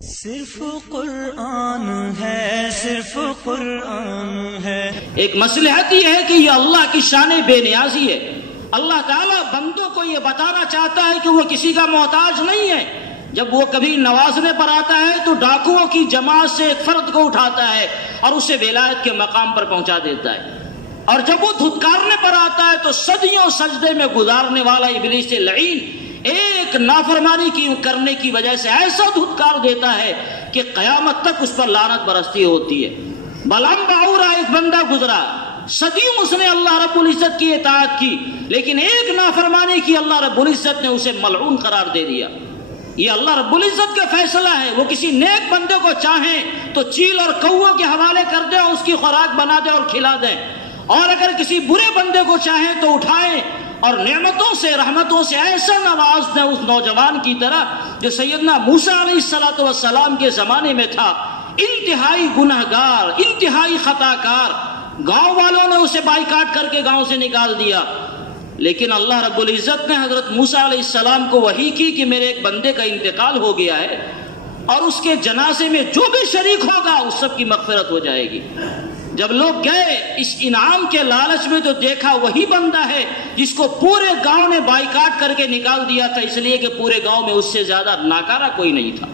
صرف قرآن ہے، صرف قرآن ہے۔ ایک مصلحت یہ ہے کہ یہ اللہ کی شان بے نیازی ہے۔ اللہ تعالیٰ بندوں کو یہ بتانا چاہتا ہے کہ وہ کسی کا محتاج نہیں ہے۔ جب وہ کبھی نوازنے پر آتا ہے تو ڈاکوؤں کی جماعت سے ایک فرد کو اٹھاتا ہے اور اسے ولایت کے مقام پر پہنچا دیتا ہے، اور جب وہ دھتکارنے پر آتا ہے تو صدیوں سجدے میں گزارنے والا ابلیس لعین ایک نافرمانی کی کرنے کی وجہ سے ایسا دھتکار دیتا ہے کہ قیامت تک اس پر لعنت برستی ہوتی ہے۔ بلعام باعورہ ایک بندہ گزرا، صدیوں اس نے اللہ رب العزت کی اطاعت کی، لیکن ایک نافرمانی کی اللہ رب العزت نے اسے ملعون قرار دے دیا۔ یہ اللہ رب العزت کا فیصلہ ہے، وہ کسی نیک بندے کو چاہیں تو چیل اور کووں کے حوالے کر دیں، اس کی خوراک بنا دیں اور کھلا دیں، اور اگر کسی برے بندے کو چاہیں تو اٹھائیں اور نعمتوں سے رحمتوں سے ایسا نواز دیں اس نوجوان کی طرح جو سیدنا موسیٰ علیہ السلام کے زمانے میں تھا، انتہائی گنہگار، انتہائی خطا کار۔ گاؤں والوں نے اسے بائیکاٹ کر کے گاؤں سے نکال دیا، لیکن اللہ رب العزت نے حضرت موسیٰ علیہ السلام کو وحی کی کہ میرے ایک بندے کا انتقال ہو گیا ہے، اور اس کے جنازے میں جو بھی شریک ہوگا اس سب کی مغفرت ہو جائے گی۔ جب لوگ گئے اس انعام کے لالچ میں تو دیکھا وہی بندہ ہے جس کو پورے گاؤں نے بائیکاٹ کر کے نکال دیا تھا، اس لیے کہ پورے گاؤں میں اس سے زیادہ ناکارہ کوئی نہیں تھا۔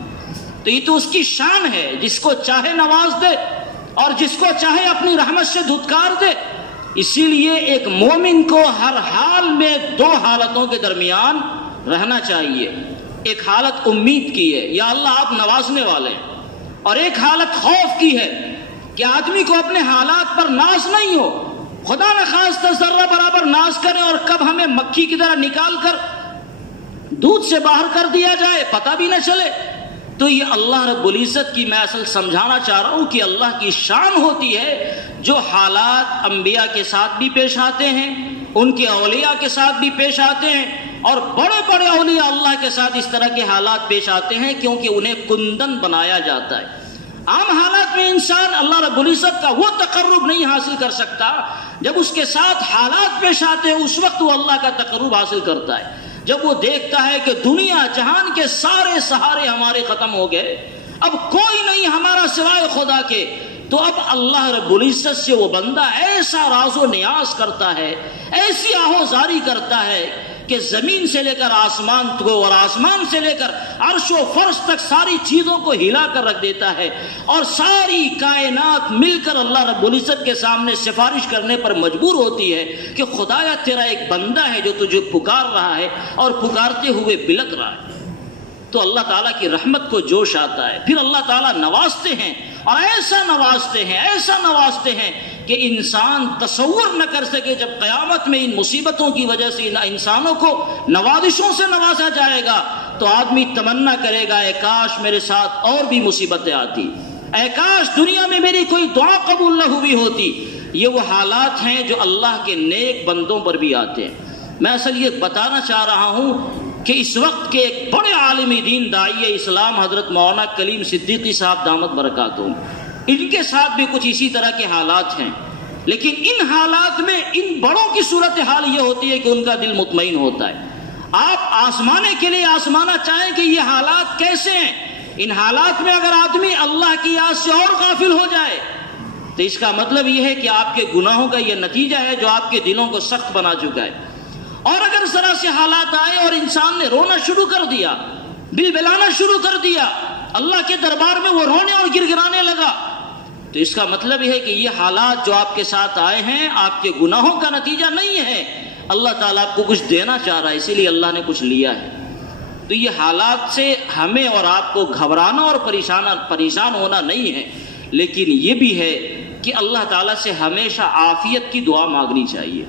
تو یہ تو اس کی شان ہے، جس کو چاہے نواز دے اور جس کو چاہے اپنی رحمت سے دھتکار دے۔ اسی لیے ایک مومن کو ہر حال میں دو حالتوں کے درمیان رہنا چاہیے۔ ایک حالت امید کی ہے، یا اللہ آپ نوازنے والے ہیں، اور ایک حالت خوف کی ہے کہ آدمی کو اپنے حالات پر ناز نہیں ہو، خدا نخواستہ ذرہ برابر ناز کرے اور کب ہمیں مکھی کی طرح نکال کر دودھ سے باہر کر دیا جائے پتہ بھی نہ چلے۔ تو یہ اللہ رب العزت کی میں اصل سمجھانا چاہ رہا ہوں کہ اللہ کی شان ہوتی ہے جو حالات انبیاء کے ساتھ بھی پیش آتے ہیں، ان کے اولیاء کے ساتھ بھی پیش آتے ہیں، اور بڑے بڑے اولیاء اللہ کے ساتھ اس طرح کے حالات پیش آتے ہیں کیونکہ انہیں کندن بنایا جاتا ہے۔ عام حالات میں انسان اللہ رب العزت کا وہ تقرب نہیں حاصل کر سکتا، جب اس کے ساتھ حالات پیش آتے ہیں اس وقت وہ اللہ کا تقرب حاصل کرتا ہے۔ جب وہ دیکھتا ہے کہ دنیا جہان کے سارے سہارے ہمارے ختم ہو گئے، اب کوئی نہیں ہمارا سوائے خدا کے، تو اب اللہ رب العزت سے وہ بندہ ایسا راز و نیاز کرتا ہے، ایسی آہوزاری کرتا ہے کہ زمین سے لے کر آسمان کو اور آسمان سے لے کر عرش و فرش تک ساری چیزوں کو ہلا کر رکھ دیتا ہے، اور ساری کائنات مل کر اللہ رب العزت کے سامنے سفارش کرنے پر مجبور ہوتی ہے کہ خدایا تیرا ایک بندہ ہے جو تجھے پکار رہا ہے اور پکارتے ہوئے بلک رہا ہے۔ تو اللہ تعالیٰ کی رحمت کو جوش آتا ہے، پھر اللہ تعالیٰ نوازتے ہیں، اور ایسا نوازتے ہیں کہ انسان تصور نہ کر سکے۔ جب قیامت میں ان مصیبتوں کی وجہ سے انسانوں کو نوازشوں سے نوازا جائے گا تو آدمی تمنا کرے گا اے کاش میرے ساتھ اور بھی مصیبتیں آتی، اے کاش دنیا میں میری کوئی دعا قبول نہ ہوئی ہوتی۔ یہ وہ حالات ہیں جو اللہ کے نیک بندوں پر بھی آتے ہیں۔ میں اصل یہ بتانا چاہ رہا ہوں کہ اس وقت کے ایک بڑے عالم دین داعی اسلام حضرت مولانا کلیم صدیقی صاحب دامت برکاتہم، ان کے ساتھ بھی کچھ اسی طرح کے حالات ہیں، لیکن ان حالات میں ان بڑوں کی صورتحال یہ ہوتی ہے کہ ان کا دل مطمئن ہوتا ہے۔ آپ آزمانے کے لیے آزمانا چاہیں کہ یہ حالات کیسے ہیں۔ ان حالات میں اگر آدمی اللہ کی یاد سے اور غافل ہو جائے تو اس کا مطلب یہ ہے کہ آپ کے گناہوں کا یہ نتیجہ ہے جو آپ کے دلوں کو سخت بنا چکا ہے۔ اور اگر ذرا سے حالات آئے اور انسان نے رونا شروع کر دیا، بلبلانا شروع کر دیا، اللہ کے دربار میں وہ رونے اور گر گرانے لگا، تو اس کا مطلب یہ ہے کہ یہ حالات جو آپ کے ساتھ آئے ہیں آپ کے گناہوں کا نتیجہ نہیں ہے، اللہ تعالیٰ آپ کو کچھ دینا چاہ رہا ہے، اسی لیے اللہ نے کچھ لیا ہے۔ تو یہ حالات سے ہمیں اور آپ کو گھبرانا اور پریشان ہونا نہیں ہے، لیکن یہ بھی ہے کہ اللہ تعالیٰ سے ہمیشہ عافیت کی دعا مانگنی چاہیے۔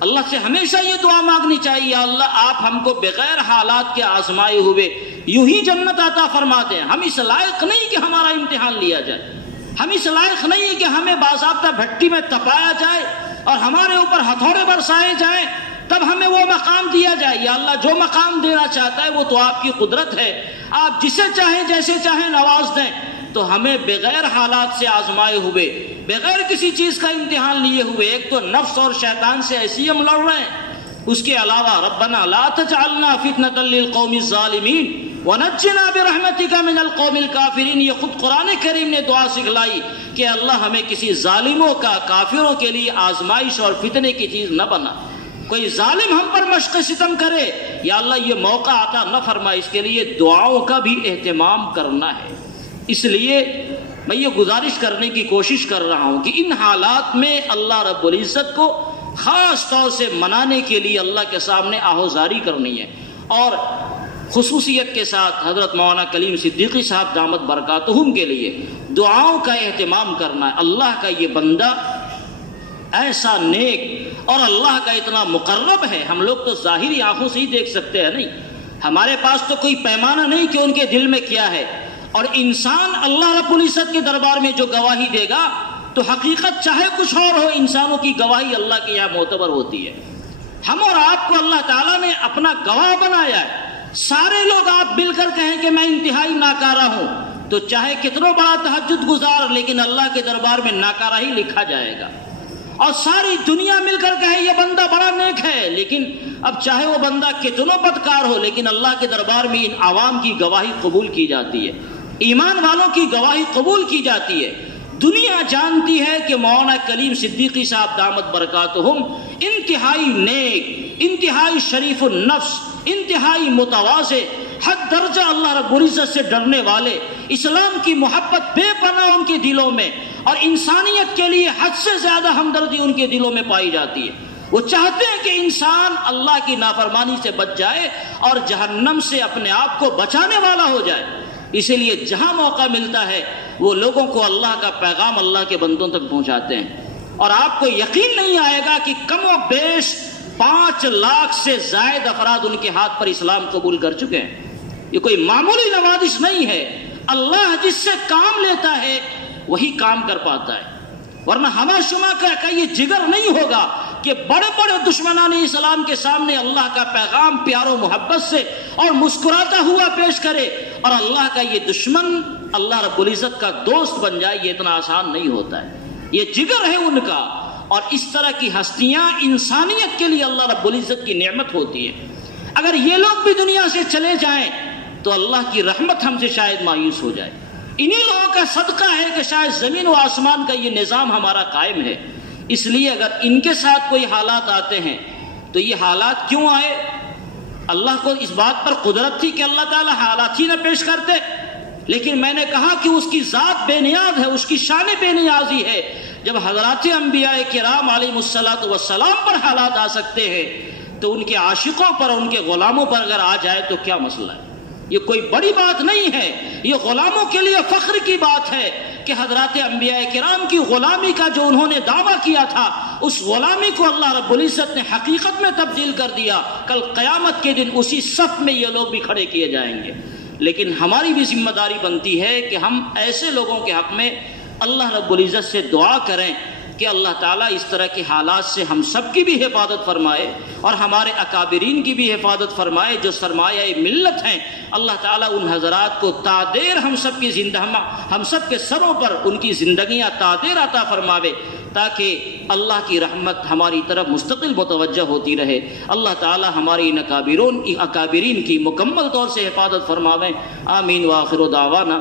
اللہ سے ہمیشہ یہ دعا مانگنی چاہیے، اللہ آپ ہم کو بغیر حالات کے آزمائے ہوئے یوں ہی جنت عطا فرما دیں۔ ہم اس لائق نہیں کہ ہمارا امتحان لیا جائے، ہم اس لائق نہیں کہ ہمیں باضابطہ بھٹی میں تپایا جائے اور ہمارے اوپر ہتھوڑے برسائے جائیں تب ہمیں وہ مقام دیا جائے۔ یا اللہ جو مقام دینا چاہتا ہے وہ تو آپ کی قدرت ہے، آپ جسے چاہیں جیسے چاہیں نواز دیں، تو ہمیں بغیر حالات سے آزمائے ہوئے، بغیر کسی چیز کا امتحان لیے ہوئے، ایک تو نفس اور شیطان سے ایسی ہم لڑ رہے ہیں، اس کے علاوہ ربنا لا تجعلنا فتنة للقوم الظالمین، وَنَجِّنَا بِرَحْمَتِكَ مِنَ الْقَوْمِ الْكَافِرِينَ، یہ خود قرآن کریم نے دعا سکھلائی کہ اللہ ہمیں کسی ظالموں کا، کافروں کے لیے آزمائش اور فتنے کی چیز نہ بنا۔ کوئی ظالم ہم پر مشق ستم کرے، یا اللہ یہ موقع عطا نہ فرمائے، اس کے لیے دعاؤں کا بھی اہتمام کرنا ہے۔ اس لیے میں یہ گزارش کرنے کی کوشش کر رہا ہوں کہ ان حالات میں اللہ رب العزت کو خاص طور سے منانے کے لیے اللہ کے سامنے آہوزاری کرنی ہے، اور خصوصیت کے ساتھ حضرت مولانا کلیم صدیقی صاحب دامت برکاتہم کے لیے دعاؤں کا اہتمام کرنا ہے۔ اللہ کا یہ بندہ ایسا نیک اور اللہ کا اتنا مقرب ہے، ہم لوگ تو ظاہری آنکھوں سے ہی دیکھ سکتے ہیں، نہیں ہمارے پاس تو کوئی پیمانہ نہیں کہ ان کے دل میں کیا ہے، اور انسان اللہ رب العزت کے دربار میں جو گواہی دے گا تو حقیقت چاہے کچھ اور ہو، انسانوں کی گواہی اللہ کے یہاں معتبر ہوتی ہے۔ ہم اور آپ کو اللہ تعالیٰ نے اپنا گواہ بنایا ہے، سارے لوگ آپ مل کر کہیں کہ میں انتہائی ناکارہ ہوں تو چاہے کتنا بڑا تہجد گزار، لیکن اللہ کے دربار میں ناکارہ ہی لکھا جائے گا، اور ساری دنیا مل کر کہے یہ بندہ بڑا نیک ہے، لیکن اب چاہے وہ بندہ کتنا بدکار ہو، لیکن اللہ کے دربار میں ان عوام کی گواہی قبول کی جاتی ہے، ایمان والوں کی گواہی قبول کی جاتی ہے۔ دنیا جانتی ہے کہ مولانا کلیم صدیقی صاحب دامت برکاتہم انتہائی نیک، انتہائی شریف النفس، انتہائی متواضع، حد درجہ اللہ رب العزت سے ڈرنے والے، اسلام کی محبت بے پناہ ان کے دلوں میں، اور انسانیت کے لیے حد سے زیادہ ہمدردی ان کے دلوں میں پائی جاتی ہے۔ وہ چاہتے ہیں کہ انسان اللہ کی نافرمانی سے بچ جائے اور جہنم سے اپنے آپ کو بچانے والا ہو جائے، اسی لیے جہاں موقع ملتا ہے وہ لوگوں کو اللہ کا پیغام اللہ کے بندوں تک پہنچاتے ہیں۔ اور آپ کو یقین نہیں آئے گا کہ کم و بیش 5 لاکھ سے زائد افراد ان کے ہاتھ پر اسلام قبول کر چکے ہیں۔ یہ کوئی معمولی نوازش نہیں ہے، اللہ جس سے کام لیتا ہے وہی کام کر پاتا ہے، ورنہ ہما شما کا یہ جگر نہیں ہوگا کہ بڑے بڑے دشمنان اسلام کے سامنے اللہ کا پیغام پیار و محبت سے اور مسکراتا ہوا پیش کرے، اور اللہ کا یہ دشمن اللہ رب العزت کا دوست بن جائے، یہ اتنا آسان نہیں ہوتا ہے، یہ جگر ہے ان کا۔ اور اس طرح کی ہستیاں انسانیت کے لیے اللہ رب العزت کی نعمت ہوتی ہے۔ اگر یہ لوگ بھی دنیا سے چلے جائیں تو اللہ کی رحمت ہم سے شاید مایوس ہو جائے۔ انہی لوگوں کا صدقہ ہے کہ شاید زمین و آسمان کا یہ نظام ہمارا قائم ہے۔ اس لیے اگر ان کے ساتھ کوئی حالات آتے ہیں تو یہ حالات کیوں آئے؟ اللہ کو اس بات پر قدرت تھی کہ اللہ تعالیٰ حالات ہی نہ پیش کرتے، لیکن میں نے کہا کہ اس کی ذات بے نیاز ہے، اس کی شان بے نیازی ہے۔ جب حضرات انبیاء کرام علیہ الصلوۃ والسلام پر حالات آ سکتے ہیں تو ان کے عاشقوں پر، ان کے غلاموں پر اگر آ جائے تو کیا مسئلہ ہے؟ یہ کوئی بڑی بات نہیں ہے، یہ غلاموں کے لیے فخر کی بات ہے کہ حضرات انبیاء کرام کی غلامی کا جو انہوں نے دعویٰ کیا تھا، اس غلامی کو اللہ رب العزت نے حقیقت میں تبدیل کر دیا۔ کل قیامت کے دن اسی صف میں یہ لوگ بھی کھڑے کیے جائیں گے۔ لیکن ہماری بھی ذمہ داری بنتی ہے کہ ہم ایسے لوگوں کے حق میں اللہ رب العزت سے دعا کریں کہ اللہ تعالیٰ اس طرح کے حالات سے ہم سب کی بھی حفاظت فرمائے، اور ہمارے اکابرین کی بھی حفاظت فرمائے جو سرمایہ ملت ہیں۔ اللہ تعالیٰ ان حضرات کو تادیر ہم سب کے سروں پر ان کی زندگیاں تادیر عطا فرماوے، تاکہ اللہ کی رحمت ہماری طرف مستقل متوجہ ہوتی رہے۔ اللہ تعالیٰ ہماری ان اکابرین کی مکمل طور سے حفاظت فرماوے۔ آمین وآخر دعوانا